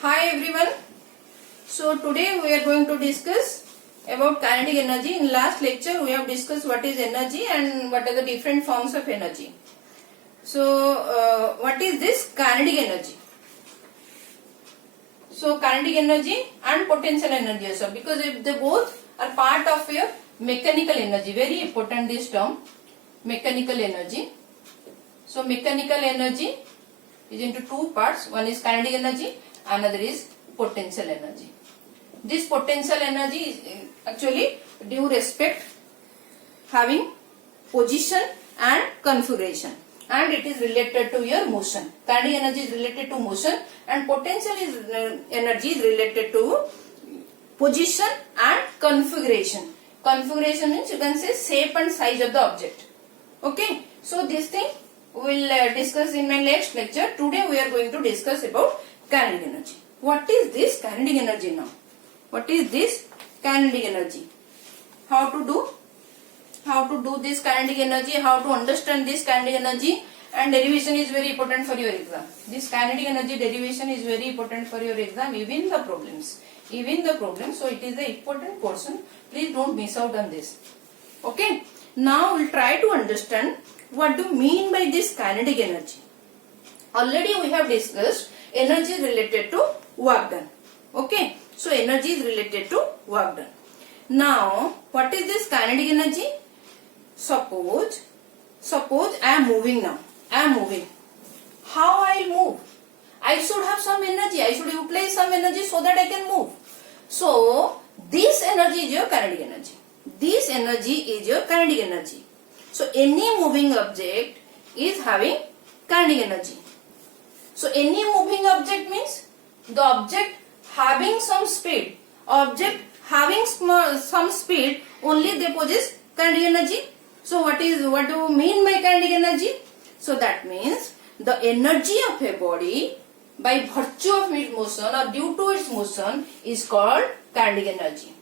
Hi everyone. So today we are going to discuss about kinetic energy. In last lecture we have discussed what is energy and what are the different forms of energy. So what is this kinetic energy? So kinetic energy and potential energy also, because if they both are part of your mechanical energy. Very important this term, mechanical energy. So mechanical energy is into two parts. One is kinetic energy, another is potential energy. This potential energy is actually due respect having position and configuration, and it is related to your motion. Kinetic energy is related to motion and potential energy is related to position and configuration. Configuration means you can say shape and size of the object. Okay, so this thing we will discuss in my next lecture. Today we are going to discuss about kinetic energy. What is this kinetic energy now? What is this kinetic energy? How to do this kinetic energy? How to understand this kinetic energy? And derivation is very important for your exam. This kinetic energy derivation is very important for your exam, even the problems. So it is the important portion. Please don't miss out on this. Okay. Now we'll try to understand what do you mean by this kinetic energy. Already we have discussed energy is related to work done. Okay. So energy is related to work done. Now what is this kinetic energy? Suppose I am moving now. I am moving. How I will move? I should have some energy. I should utilize some energy so that I can move. So this energy is your kinetic energy. This energy is your kinetic energy. So any moving object is having kinetic energy. So any moving object means the object having some speed. Object having some speed, only they possess kinetic energy. So what do you mean by kinetic energy? So that means the energy of a body by virtue of its motion or due to its motion is called kinetic energy.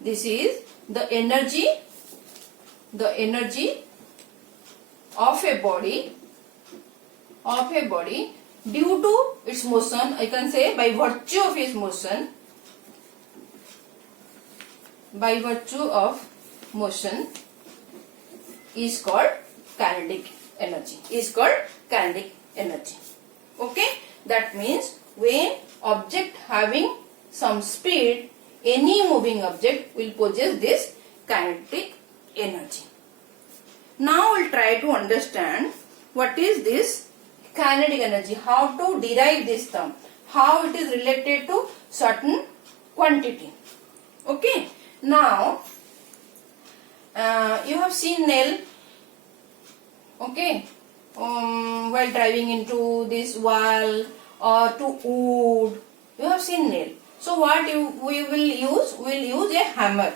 This is the energy of a body due to its motion. I can say by virtue of its motion, is called kinetic energy. Okay, that means when object having some speed, any moving object will possess this kinetic energy. Now we'll try to understand what is this kinetic energy, how to derive this term, how it is related to certain quantity. Okay, now you have seen nail. Okay, while driving into this wall or to wood, you have seen nail. So what we will use? We will use a hammer.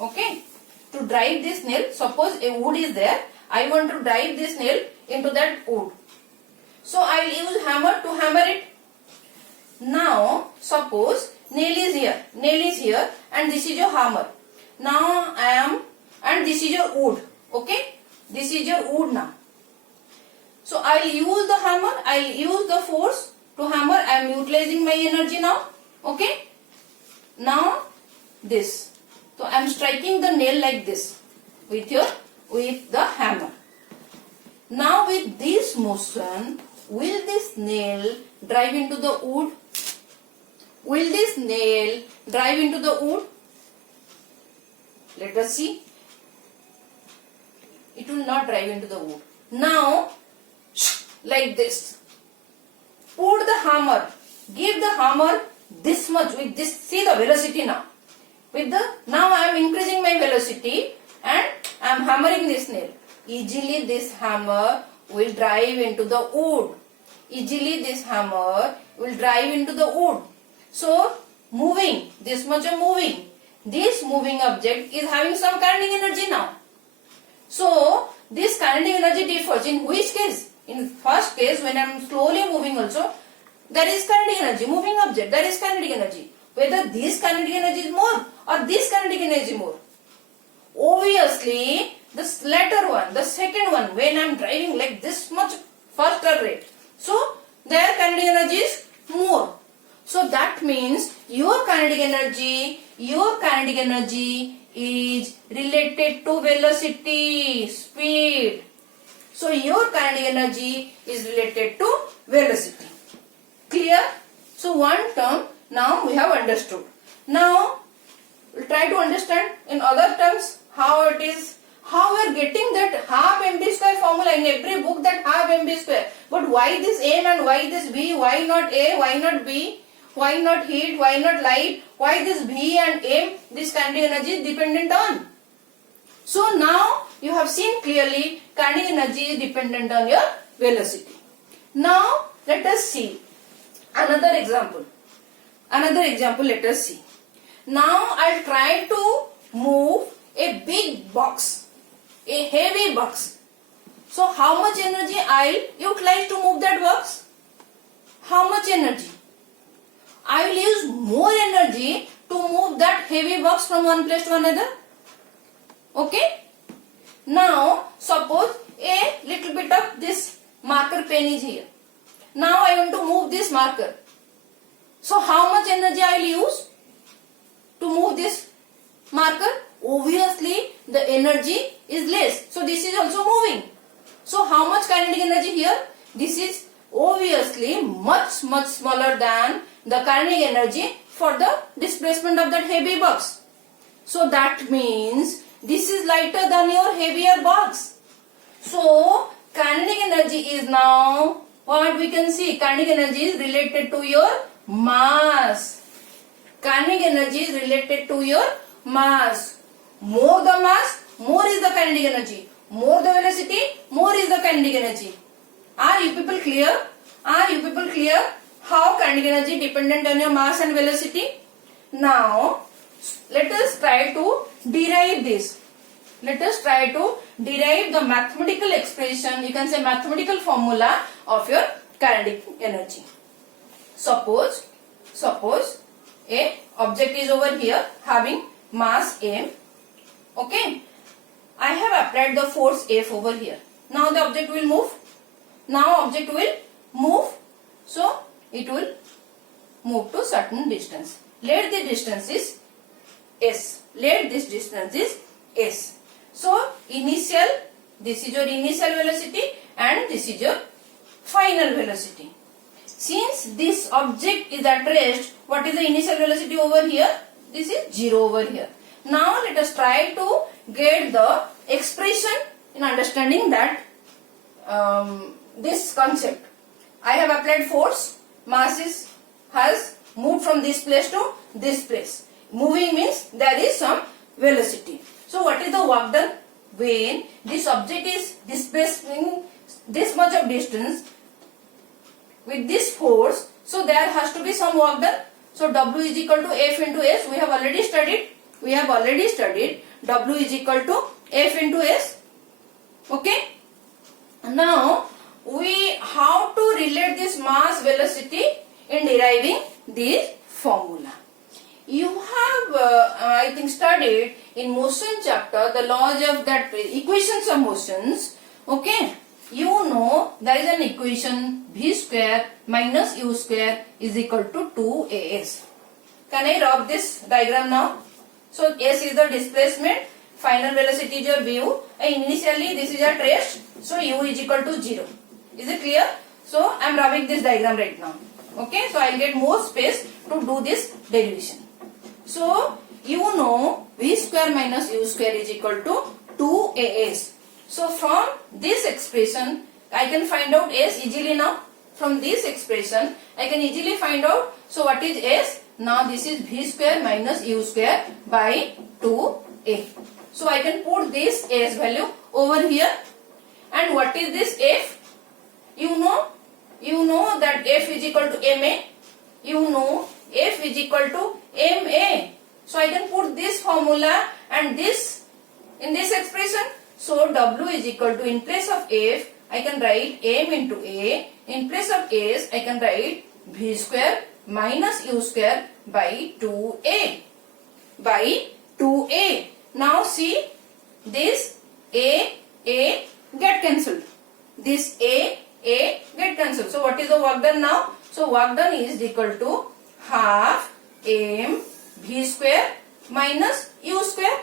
Okay, to drive this nail. Suppose a wood is there. I want to drive this nail into that wood. So I will use hammer to hammer it. Now suppose nail is here and this is your hammer. Now and this is your wood. Okay, this is your wood now. So I will use the hammer, I will use the force to hammer. I am utilizing my energy now. Okay, now this. So I am striking the nail like this with the hammer. Now with this motion, will this nail drive into the wood? Will this nail drive into the wood? Let us see. It will not drive into the wood. Now, like this. Put the hammer. Give the hammer this much with this. See the velocity now. Now I am increasing my velocity and I am hammering this nail. Easily this hammer will drive into the wood. So moving, this much of moving. This moving object is having some kinetic energy now. So this kinetic energy differs. In which case? In first case, when I am slowly moving also, there is kinetic energy. Moving object, there is kinetic energy. Whether this kinetic energy is more or this kinetic energy more. Obviously, the latter one, the second one, when I am driving like this much faster rate. So their kinetic energy is more. So that means your kinetic energy is related to velocity, speed. So your kinetic energy is related to velocity. Clear? So one term now we have understood. Now we'll try to understand in other terms how it is, how we are getting that half mv square formula in every book, that half mv square. But why this m and why this b? Why not a? Why not b? Why not heat? Why not light? Why this v and m? This kinetic energy is dependent on. So now you have seen clearly kinetic energy is dependent on your velocity. Now let us see another example. Let us see. Now I'll try to move a big box, a heavy box. So how much energy I'll utilize to move that box? How much energy? I will use more energy to move that heavy box from one place to another. Okay? Now suppose a little bit of this marker pen is here. Now I want to move this marker. So how much energy I will use to move this marker? Obviously the energy is less. So this is also moving. So how much kinetic energy here? This is obviously much smaller than the kinetic energy for the displacement of that heavy box. So that means this is lighter than your heavier box. So kinetic energy is now what we can see. Kinetic energy is related to your mass. Kinetic energy is related to your mass. More the mass, more is the kinetic energy. More the velocity, more is the kinetic energy. Are you people clear? Are you people clear how kinetic energy dependent on your mass and velocity? Now let us try to derive this. Let us try to derive the mathematical expression, you can say mathematical formula of your kinetic energy. Suppose a object is over here having mass m. Okay. I have applied the force F over here. Now the object will move. So it will move to certain distance. Let the distance is S. So this is your initial velocity and this is your final velocity. Since this object is at rest, what is the initial velocity over here? This is 0 over here. Now let us try to get the expression in understanding that this concept. I have applied force, mass has moved from this place to this place. Moving means there is some velocity. So what is the work done? When this object is displacing this much of distance with this force, so there has to be some work done. So W is equal to F into S. We have already studied. W is equal to F into S. Okay. Now how to relate this mass velocity in deriving this formula. You have I think studied in motion chapter the laws of that equations of motions. Okay. You know there is an equation v square minus u square is equal to 2as. Can I rub this diagram now? So s is the displacement, final velocity is your v, and initially this is at rest, so u is equal to 0. Is it clear? So I am rubbing this diagram right now. Okay, so I will get more space to do this derivation. So you know v square minus u square is equal to 2as. So from this expression I can find out s easily now. From this expression I can easily find out. So what is s? Now this is v square minus u square by 2a. So I can put this s value over here. And what is this f? You know that f is equal to ma. You know f is equal to ma. So I can put this formula and this in this expression. So W is equal to, in place of f I can write m into a. In place of s I can write v square minus u square by 2a. Now see, this a get cancelled. This a A get cancelled. So what is the work done now? So work done is equal to half mv square minus u square.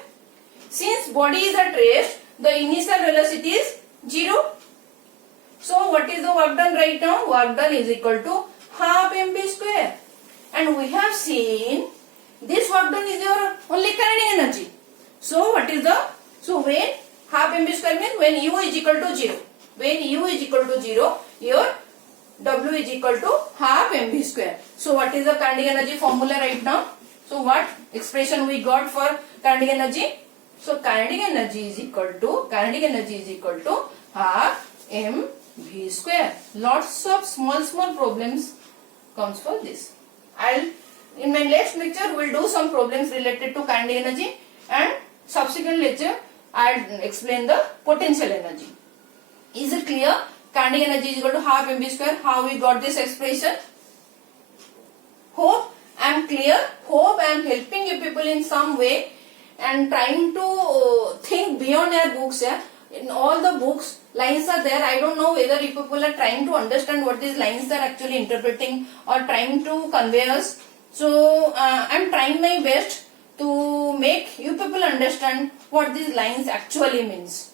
Since body is at rest, the initial velocity is 0. So what is the work done right now? Work done is equal to half mv square. And we have seen this work done is your only kinetic energy. So what is the, so when half mv square means when u is equal to 0. When u is equal to 0, your w is equal to half mv square. So what is the kinetic energy formula right now? So what expression we got for kinetic energy? So kinetic energy is equal to half mv square. Lots of small problems comes for this. In my next lecture we will do some problems related to kinetic energy, and subsequent lecture I will explain the potential energy. Is it clear? Kinetic energy is equal to half mv square. How we got this expression? Hope I am clear. Hope I am helping you people in some way and trying to think beyond your books. Yeah? In all the books, lines are there. I don't know whether you people are trying to understand what these lines are actually interpreting or trying to convey us. So I am trying my best to make you people understand what these lines actually means.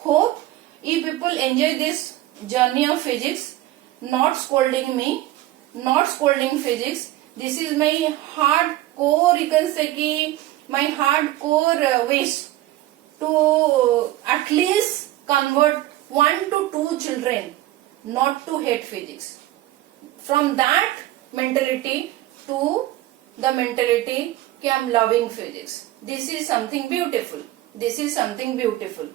Hope you people enjoy this journey of physics, not scolding me, not scolding physics. This is my hardcore, you can say ki, my hardcore wish to at least convert 1 to 2 children not to hate physics. From that mentality to the mentality ki I am loving physics. This is something beautiful. This is something beautiful.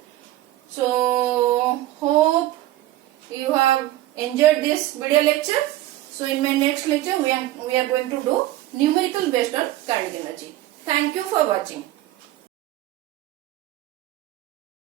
So hope you have enjoyed this video lecture. So in my next lecture we are going to do numerical based on kinetic energy. Thank you for watching.